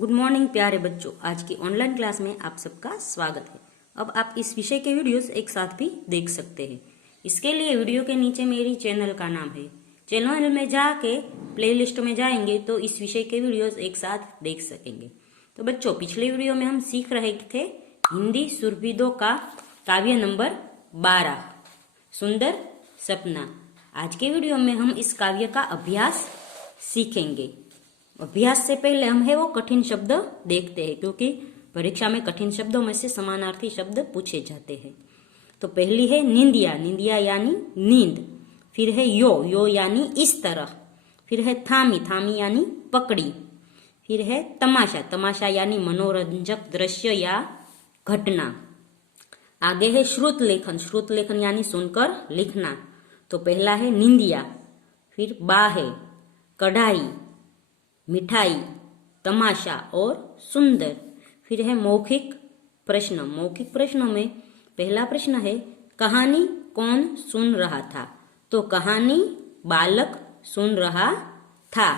Good morning प्यारे बच्चों। आज की ऑनलाइन क्लास में आप सबका स्वागत है। अब आप इस विषय के वीडियोस एक साथ भी देख सकते हैं। इसके लिए वीडियो के नीचे मेरी चैनल का नाम है। चैनल में जाके प्लेलिस्ट में जाएंगे तो इस विषय के वीडियोस एक साथ देख सकेंगे। तो बच्चों, पिछले वीडियो में हम सीख रहे थे हिंदी सुरभिदों का काव्य नंबर 12 सुंदर सपना। आज के वीडियो में हम इस काव्य का अभ्यास सीखेंगे। अभ्यास से पहले हम वो कठिन शब्द देखते हैं, क्योंकि परीक्षा में कठिन शब्दों में से समानार्थी शब्द पूछे जाते हैं। तो पहली है निंदिया, निंदिया यानी नींद। फिर है यो यानी इस तरह। फिर है थामी, थामी यानी पकड़ी। फिर है तमाशा, तमाशा यानी मनोरंजक दृश्य या घटना। आगे है श्रुत लेखन, श्रुत लेखन यानी सुनकर लिखना। तो पहला है निंदिया, फिर बा है कढ़ाई, मिठाई, तमाशा और सुंदर। फिर है मौखिक प्रश्न। मौखिक प्रश्नों में पहला प्रश्न है कहानी कौन सुन रहा था। तो कहानी बालक सुन रहा था।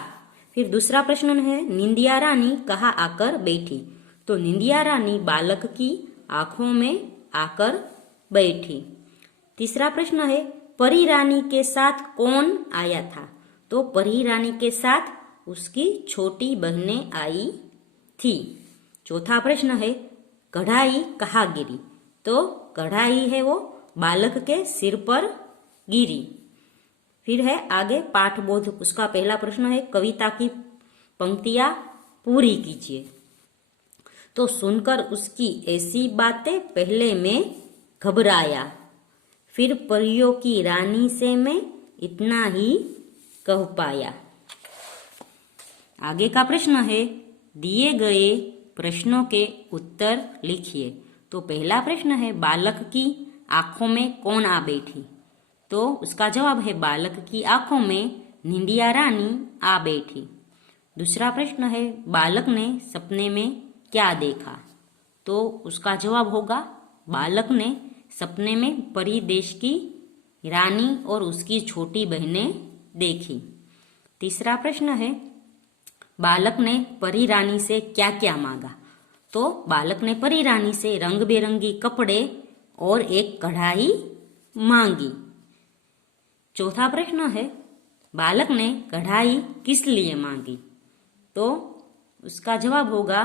फिर दूसरा प्रश्न है निंदिया रानी कहाँ आकर बैठी। तो निंदिया रानी बालक की आंखों में आकर बैठी। तीसरा प्रश्न है परी रानी के साथ कौन आया था। तो परी रानी के साथ उसकी छोटी बहनें आई थी। चौथा प्रश्न है कढ़ाई कहाँ गिरी। तो कढ़ाई है वो बालक के सिर पर गिरी। फिर है आगे पाठबोध। उसका पहला प्रश्न है कविता की पंक्तियां पूरी कीजिए। तो सुनकर उसकी ऐसी बातें पहले मैं घबराया, फिर परियों की रानी से मैं इतना ही कह पाया। आगे का प्रश्न है दिए गए प्रश्नों के उत्तर लिखिए। तो पहला प्रश्न है बालक की आंखों में कौन आ बैठी। तो उसका जवाब है बालक की आंखों में निंदिया रानी आ बैठी। दूसरा प्रश्न है बालक ने सपने में क्या देखा। तो उसका जवाब होगा बालक ने सपने में परी देश की रानी और उसकी छोटी बहनें देखी। तीसरा प्रश्न है बालक ने परी रानी से क्या क्या मांगा। तो बालक ने परी रानी से रंग बेरंगी कपड़े और एक कढ़ाई मांगी। चौथा प्रश्न है बालक ने कढ़ाई किस लिए मांगी। तो उसका जवाब होगा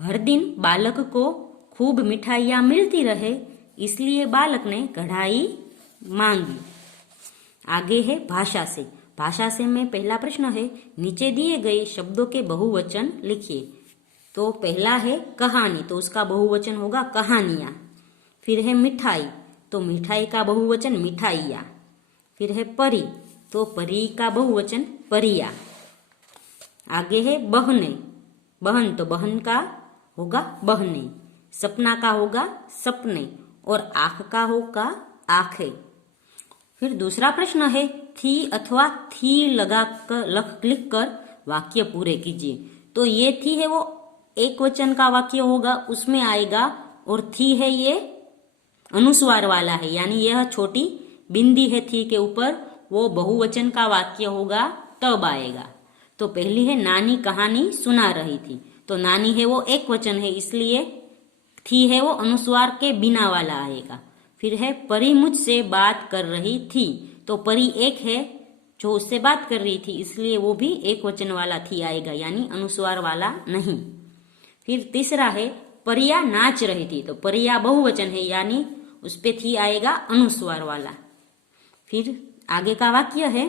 हर दिन बालक को खूब मिठाइयाँ मिलती रहे, इसलिए बालक ने कढ़ाई मांगी। आगे है भाषा से। भाषा से में पहला प्रश्न है नीचे दिए गए शब्दों के बहुवचन लिखिए। तो पहला है कहानी, तो उसका बहुवचन होगा कहानियां। फिर है मिठाई, तो मिठाई का बहुवचन मिठाइयाँ। फिर है परी, तो परी का बहुवचन परिया। आगे है बहने, बहन, तो बहन का होगा बहने। सपना का होगा सपने और आंख का होगा आंखें। फिर दूसरा प्रश्न है थी अथवा थी लिख कर वाक्य पूरे कीजिए। तो ये थी है वो एक वचन का वाक्य होगा, उसमें आएगा। और थी है ये अनुस्वार वाला है, यानी यह छोटी बिंदी है थी के ऊपर, वो बहुवचन का वाक्य होगा तब आएगा। तो पहली है नानी कहानी सुना रही थी। तो नानी है वो एक वचन है, इसलिए थी है वो अनुस्वार के बिना वाला आएगा। फिर है परी मुझसे बात कर रही थी। तो परी एक है जो उससे बात कर रही थी, इसलिए वो भी एक वचन वाला थी आएगा, यानी अनुस्वार वाला नहीं। फिर तीसरा है परिया नाच रही थी। तो परिया बहुवचन है, यानी उस पे थी आएगा अनुस्वार वाला। फिर आगे का वाक्य है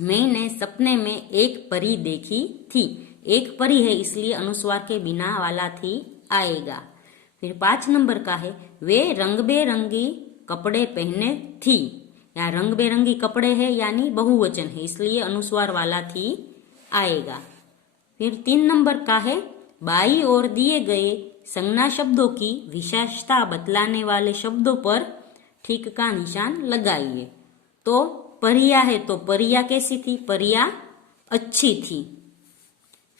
मैंने सपने में एक परी देखी थी। एक परी है, इसलिए अनुस्वार के बिना वाला थी आएगा। फिर 5 नंबर का है वे रंग बेरंगी कपड़े पहने थी। यहाँ रंग बेरंगी कपड़े है यानी बहुवचन है, इसलिए अनुस्वार वाला थी आएगा। फिर 3 नंबर का है बाई और दिए गए संज्ञा शब्दों की विशेषता बतलाने वाले शब्दों पर ठीक का निशान लगाइए। तो परिया है, तो परिया कैसी थी, परिया अच्छी थी।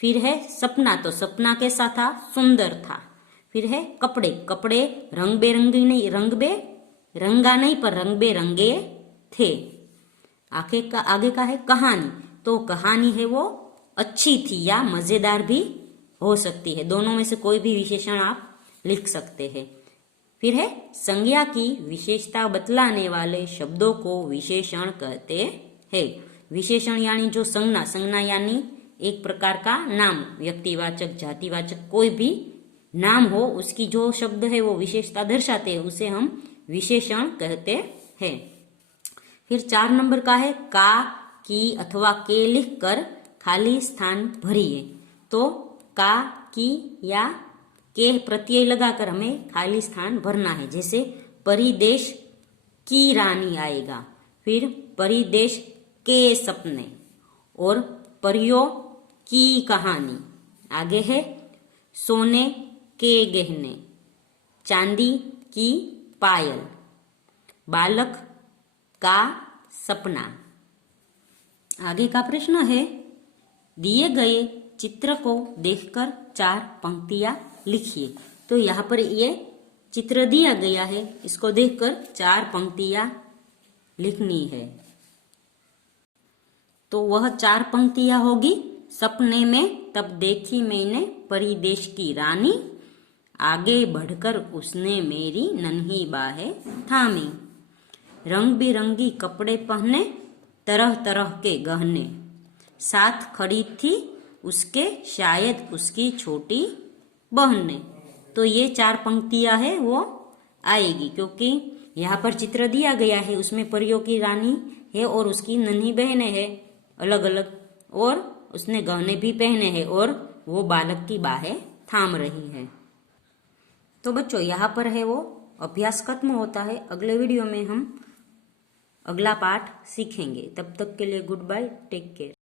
फिर है सपना, तो सपना कैसा था, सुंदर था। फिर है कपड़े, कपड़े रंग बेरंगी नहीं, रंगा नहीं पर रंग बेरंगे थे। आगे का है कहानी, तो कहानी है वो अच्छी थी या मजेदार भी हो सकती है। दोनों में से कोई भी विशेषण आप लिख सकते हैं। फिर है संज्ञा की विशेषता बतलाने वाले शब्दों को विशेषण कहते हैं। विशेषण यानी जो संज्ञा, संज्ञा यानी एक प्रकार का नाम, व्यक्तिवाचक, जातिवाचक, कोई भी नाम हो, उसकी जो शब्द है वो विशेषता दर्शाते हैं, उसे हम विशेषण कहते हैं। फिर 4 नंबर का है का, की अथवा के लिखकर खाली स्थान भरिए। तो का, की या के प्रत्यय लगाकर हमें खाली स्थान भरना है। जैसे परिदेश की रानी आएगा, फिर परिदेश के सपने, और परियों की कहानी। आगे है सोने के गहने, चांदी की पायल, बालक का सपना। आगे का प्रश्न है दिए गए चित्र को देखकर 4 पंक्तियां लिखिए। तो यहाँ पर ये चित्र दिया गया है, इसको देखकर 4 पंक्तियां लिखनी है। तो वह 4 पंक्तियां होगी, सपने में तब देखी मैंने परिदेश की रानी, आगे बढ़कर उसने मेरी नन्ही बाहें थामी, रंग बिरंगी कपड़े पहने, तरह तरह के गहने, साथ खड़ी थी उसके शायद उसकी छोटी बहन ने। तो ये 4 पंक्तियां है वो आएगी, क्योंकि यहाँ पर चित्र दिया गया है, उसमें परियों की रानी है और उसकी नन्ही बहनें है अलग अलग, और उसने गहने भी पहने हैं और वो बालक की बाहें थाम रही है। तो बच्चों यहाँ पर है वो अभ्यास खत्म होता है। अगले वीडियो में हम अगला पाठ सीखेंगे। तब तक के लिए गुड बाय, टेक केयर।